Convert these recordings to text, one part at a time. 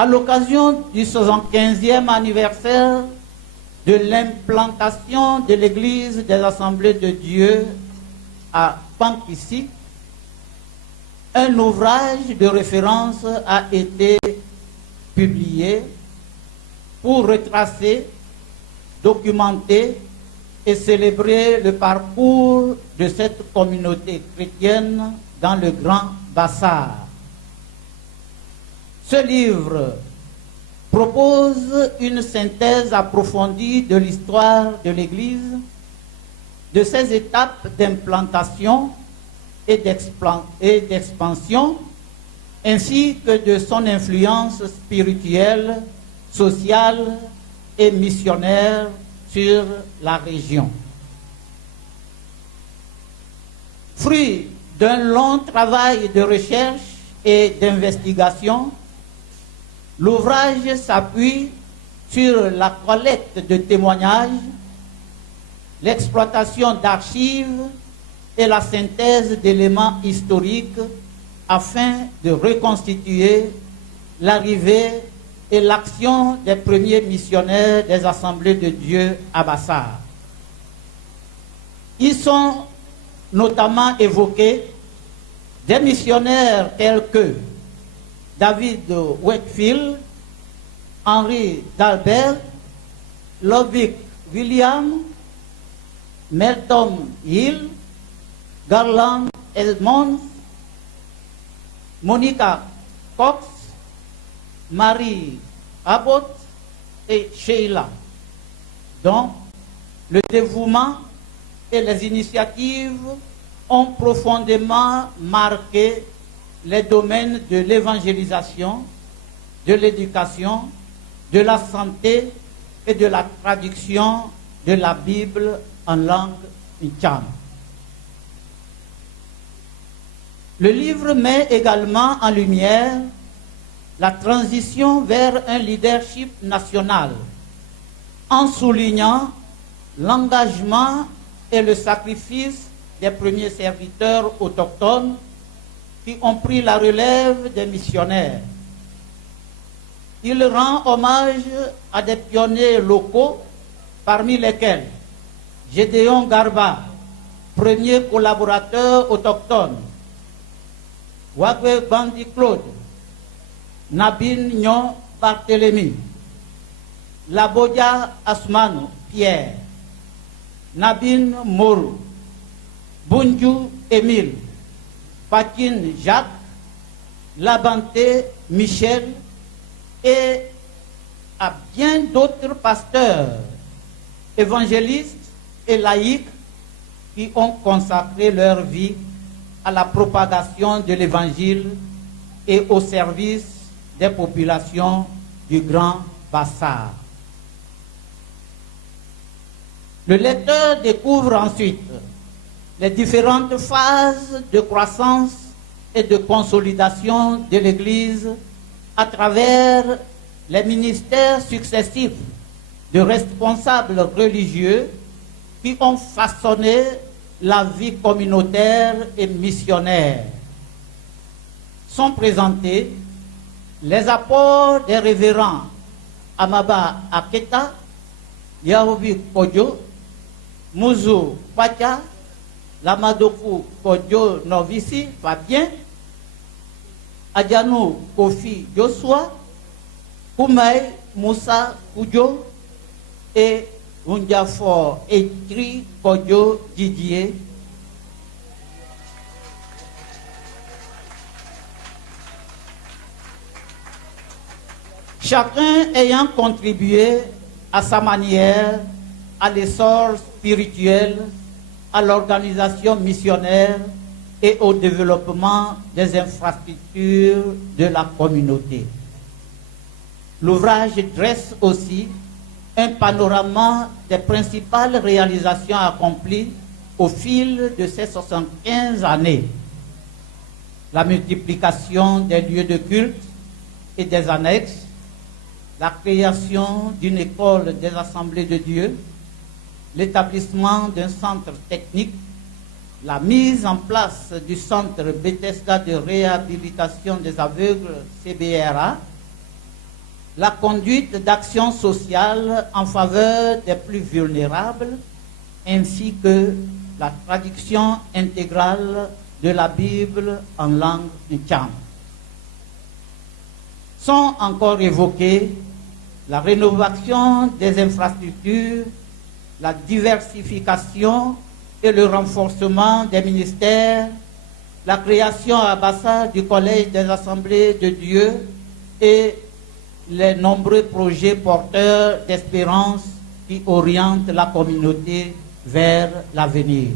À l'occasion du 75e anniversaire de l'implantation de l'Église des Assemblées de Dieu à Pankissi, un ouvrage de référence a été publié pour retracer, documenter et célébrer le parcours de cette communauté chrétienne dans le Grand Bassar. Ce livre propose une synthèse approfondie de l'histoire de l'Église, de ses étapes d'implantation et d'expansion, ainsi que de son influence spirituelle, sociale et missionnaire sur la région. Fruit d'un long travail de recherche et d'investigation, l'ouvrage s'appuie sur la collecte de témoignages, l'exploitation d'archives et la synthèse d'éléments historiques afin de reconstituer l'arrivée et l'action des premiers missionnaires des Assemblées de Dieu à Bassar. Ils sont notamment évoqués des missionnaires tels que David Wakefield, Henry Dalbert, Lovick William, Melton Hill, Garland Edmonds, Monica Cox, Marie Abbott et Sheila, dont le dévouement et les initiatives ont profondément marqué les domaines de l'évangélisation, de l'éducation, de la santé et de la traduction de la Bible en langue Ncham. Le livre met également en lumière la transition vers un leadership national, en soulignant l'engagement et le sacrifice des premiers serviteurs autochtones qui ont pris la relève des missionnaires. Il rend hommage à des pionniers locaux, parmi lesquels Gédéon Garba, premier collaborateur autochtone, Wagwe Bandi Claude, Nabin Nyon Barthélemy, Labodia Asmanu Pierre, Nabin Mourou, Bunju Émile, Patine Jacques, Labanté Michel et à bien d'autres pasteurs, évangélistes et laïcs qui ont consacré leur vie à la propagation de l'Évangile et au service des populations du Grand Bassar. Le lecteur découvre ensuite les différentes phases de croissance et de consolidation de l'Église à travers les ministères successifs de responsables religieux qui ont façonné la vie communautaire et missionnaire. Sont présentés les apports des révérends Amaba Aketa, Yahobi Kodjo, Muzu Pacha, Lamadoku Kodjo Novisi Fabien, Adjanou Kofi Joshua, Koumaï Moussa Koudjo et Unjafo Etri Kodjo Didier. Chacun ayant contribué à sa manière à l'essor spirituel, à l'organisation missionnaire et au développement des infrastructures de la communauté. L'ouvrage dresse aussi un panorama des principales réalisations accomplies au fil de ces 75 années. La multiplication des lieux de culte et des annexes, la création d'une école des Assemblées de Dieu, l'établissement d'un centre technique, la mise en place du centre Bethesda de réhabilitation des aveugles CBRA, la conduite d'actions sociales en faveur des plus vulnérables, ainsi que la traduction intégrale de la Bible en langue Ncham. Sont encore évoquées la rénovation des infrastructures, la diversification et le renforcement des ministères, la création à Bassa du Collège des Assemblées de Dieu et les nombreux projets porteurs d'espérance qui orientent la communauté vers l'avenir.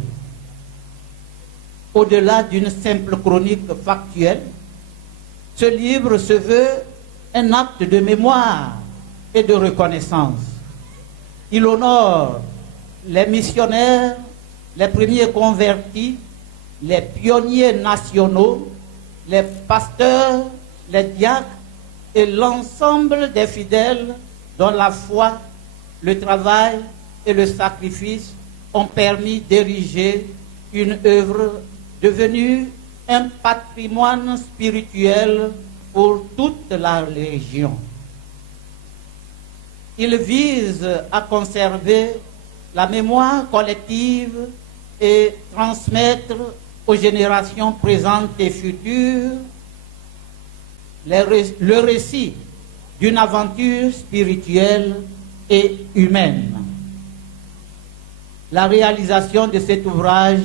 Au-delà d'une simple chronique factuelle, ce livre se veut un acte de mémoire et de reconnaissance. Il honore les missionnaires, les premiers convertis, les pionniers nationaux, les pasteurs, les diacres et l'ensemble des fidèles dont la foi, le travail et le sacrifice ont permis d'ériger une œuvre devenue un patrimoine spirituel pour toute la région. Il vise à conserver la mémoire collective et transmettre aux générations présentes et futures le récit d'une aventure spirituelle et humaine. La réalisation de cet ouvrage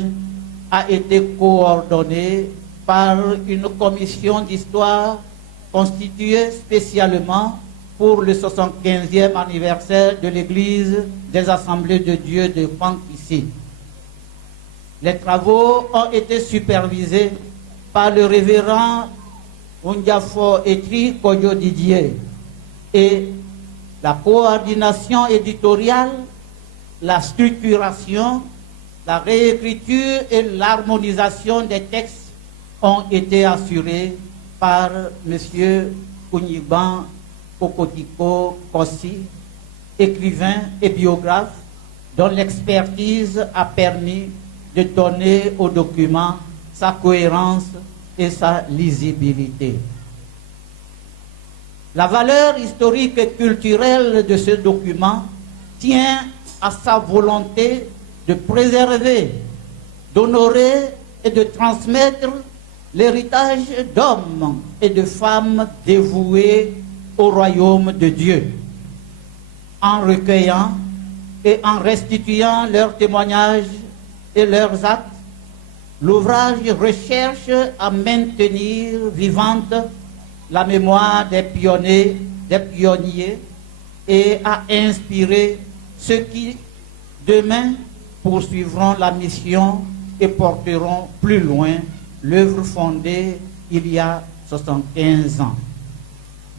a été coordonnée par une commission d'histoire constituée spécialement pour le 75e anniversaire de l'Église des Assemblées de Dieu de Pankissi. Les travaux ont été supervisés par le révérend Undiafo Etri Kojo Didier et la coordination éditoriale, la structuration, la réécriture et l'harmonisation des textes ont été assurés par M. Kouniban Kokotiko Kossi, écrivain et biographe, dont l'expertise a permis de donner au document sa cohérence et sa lisibilité. La valeur historique et culturelle de ce document tient à sa volonté de préserver, d'honorer et de transmettre l'héritage d'hommes et de femmes dévoués au royaume de Dieu, en recueillant et en restituant leurs témoignages et leurs actes. L'ouvrage recherche à maintenir vivante la mémoire des pionniers et à inspirer ceux qui, demain, poursuivront la mission et porteront plus loin l'œuvre fondée il y a 75 ans.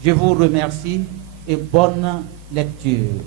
Je vous remercie et bonne lecture.